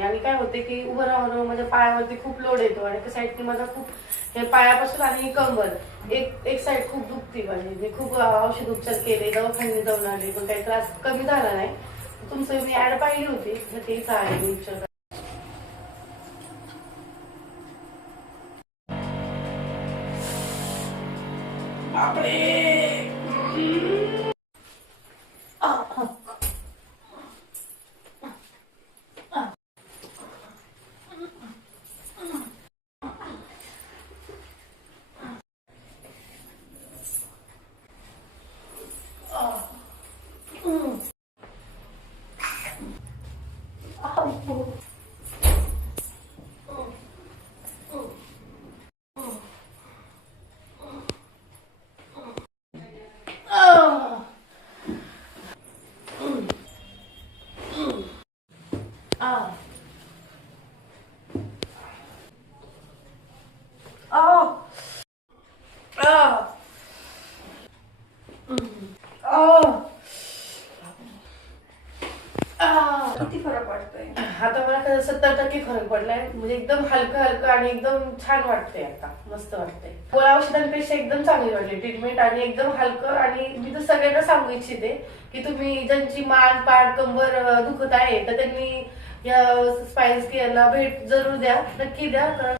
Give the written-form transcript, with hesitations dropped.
आणि काय होते की उभं राहून माझ्या पायावरती खूप लोड येतो आणि साईडने माझा खूप हे पायापासून आणि कंबर एक साईड खूप दुखती माझी. मी खूप औषध उपचार केले, दवाखान्यात जाऊन आले, पण काही त्रास कमी झाला नाही. तुमचं मी ऍड पाहिली होती तर तेच आहे मी उपचार. किती फरक वाटतोय आता मला 70% फरक पडलाय. म्हणजे एकदम हलकं हलकं आणि एकदम छान वाटतंय. आता मस्त वाटतंय. गोळ्या औषधांपेक्षा एकदम चांगली वाटली ट्रीटमेंट आणि एकदम हलकं. आणि मी तर सगळ्यांना सांगू इच्छिते की तुम्ही ज्यांची मान पाठ कंबर दुखत आहे तर त्यांनी या स्पाईन केअरला भेट जरूर द्या, नक्की द्या.